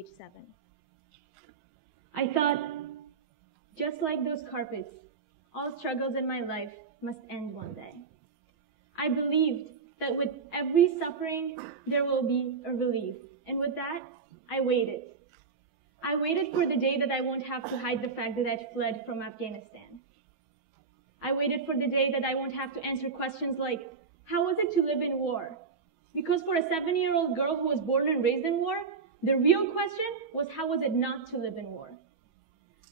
age 7. I thought, just like those carpets, all struggles in my life must end one day. I believed that with every suffering, there will be a relief. And with that, I waited. I waited for the day that I won't have to hide the fact that I'd fled from Afghanistan. I waited for the day that I won't have to answer questions like, how was it to live in war? Because for a 7-year-old girl who was born and raised in war, the real question was, how was it not to live in war?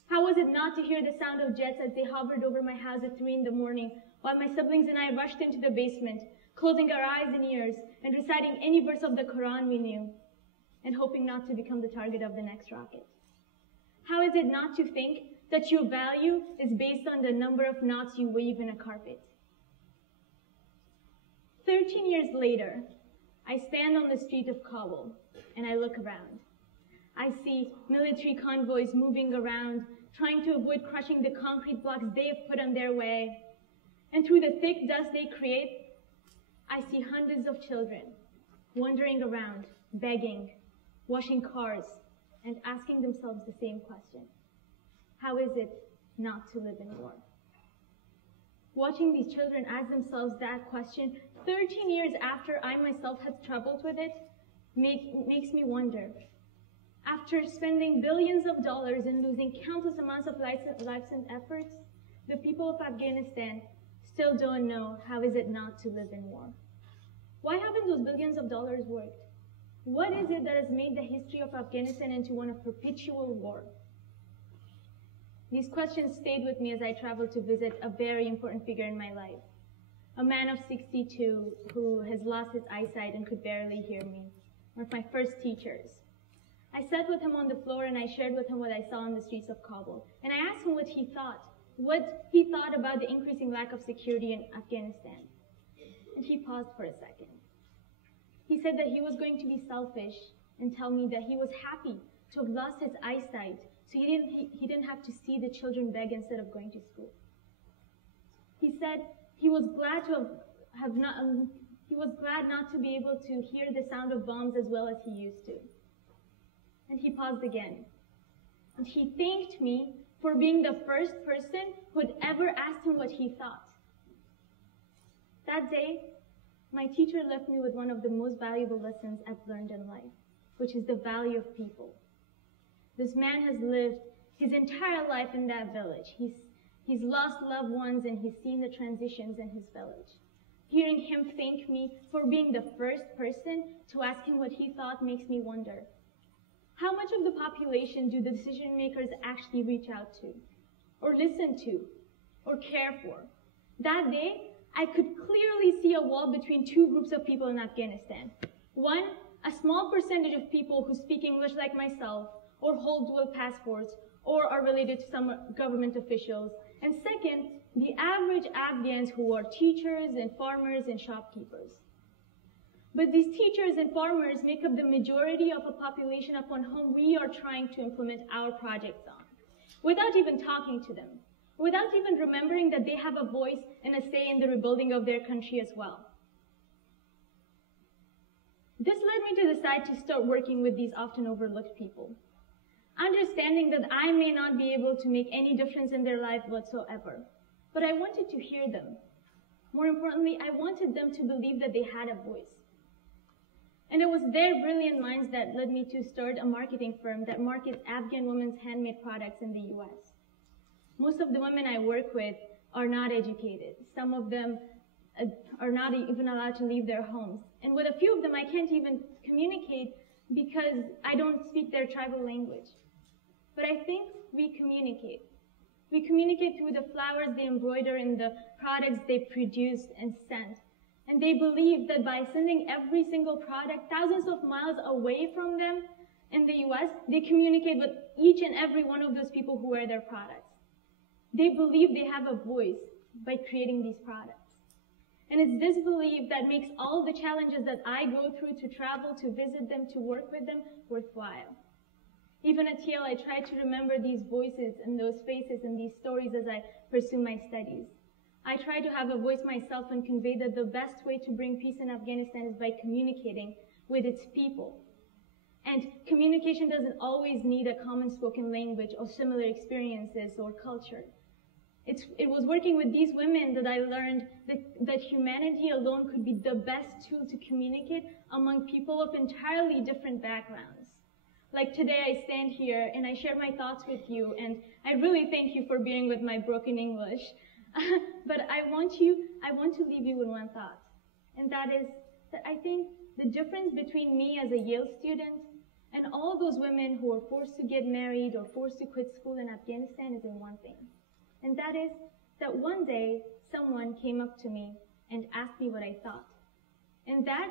How was it not to hear the sound of jets as they hovered over my house at 3 in the morning, while my siblings and I rushed into the basement, closing our eyes and ears and reciting any verse of the Quran we knew, and hoping not to become the target of the next rocket? How is it not to think that your value is based on the number of knots you weave in a carpet? 13 years later, I stand on the street of Kabul and I look around. I see military convoys moving around, trying to avoid crushing the concrete blocks they have put on their way. And through the thick dust they create, I see hundreds of children wandering around, begging, washing cars, and asking themselves the same question. How is it not to live in war? Watching these children ask themselves that question 13 years after I myself had struggled with it makes me wonder. After spending billions of dollars and losing countless amounts of lives and efforts, the people of Afghanistan still don't know how is it not to live in war. Why haven't those billions of dollars worked? What is it that has made the history of Afghanistan into one of perpetual war? These questions stayed with me as I traveled to visit a very important figure in my life, a man of 62 who has lost his eyesight and could barely hear me, one of my first teachers. I sat with him on the floor and I shared with him what I saw on the streets of Kabul. And I asked him what he thought about the increasing lack of security in Afghanistan. And he paused for a second. He said that he was going to be selfish and tell me that he was happy to have lost his eyesight so he didn't have to see the children beg instead of going to school. He said he was glad not to be able to hear the sound of bombs as well as he used to. And he paused again. And he thanked me for being the first person who had ever asked him what he thought. That day, my teacher left me with one of the most valuable lessons I've learned in life, which is the value of people. This man has lived his entire life in that village. He's lost loved ones and he's seen the transitions in his village. Hearing him thank me for being the first person to ask him what he thought makes me wonder, how much of the population do the decision makers actually reach out to, or listen to, or care for? That day, I could clearly see a wall between two groups of people in Afghanistan. One, a small percentage of people who speak English like myself, or hold dual passports, or are related to some government officials. And second, the average Afghans who are teachers and farmers and shopkeepers. But these teachers and farmers make up the majority of a population upon whom we are trying to implement our projects on, without even talking to them, without even remembering that they have a voice and a say in the rebuilding of their country as well. This led me to decide to start working with these often overlooked people, understanding that I may not be able to make any difference in their life whatsoever, but I wanted to hear them. More importantly, I wanted them to believe that they had a voice. And it was their brilliant minds that led me to start a marketing firm that markets Afghan women's handmade products in the US. Most of the women I work with are not educated. Some of them are not even allowed to leave their homes. And with a few of them, I can't even communicate because I don't speak their tribal language. But I think we communicate. We communicate through the flowers they embroider and the products they produce and send. And they believe that by sending every single product thousands of miles away from them in the US, they communicate with each and every one of those people who wear their products. They believe they have a voice by creating these products. And it's this belief that makes all the challenges that I go through to travel, to visit them, to work with them, worthwhile. Even at Yale, I try to remember these voices and those faces and these stories as I pursue my studies. I try to have a voice myself and convey that the best way to bring peace in Afghanistan is by communicating with its people. And communication doesn't always need a common spoken language or similar experiences or culture. It was working with these women that I learned that humanity alone could be the best tool to communicate among people of entirely different backgrounds. Like today I stand here and I share my thoughts with you, and I really thank you for bearing with my broken English. But I want to leave you with one thought, and that is that I think the difference between me as a Yale student and all those women who were forced to get married or forced to quit school in Afghanistan is in one thing. And that is that one day someone came up to me and asked me what I thought. And that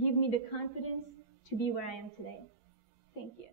gave me the confidence to be where I am today. Thank you.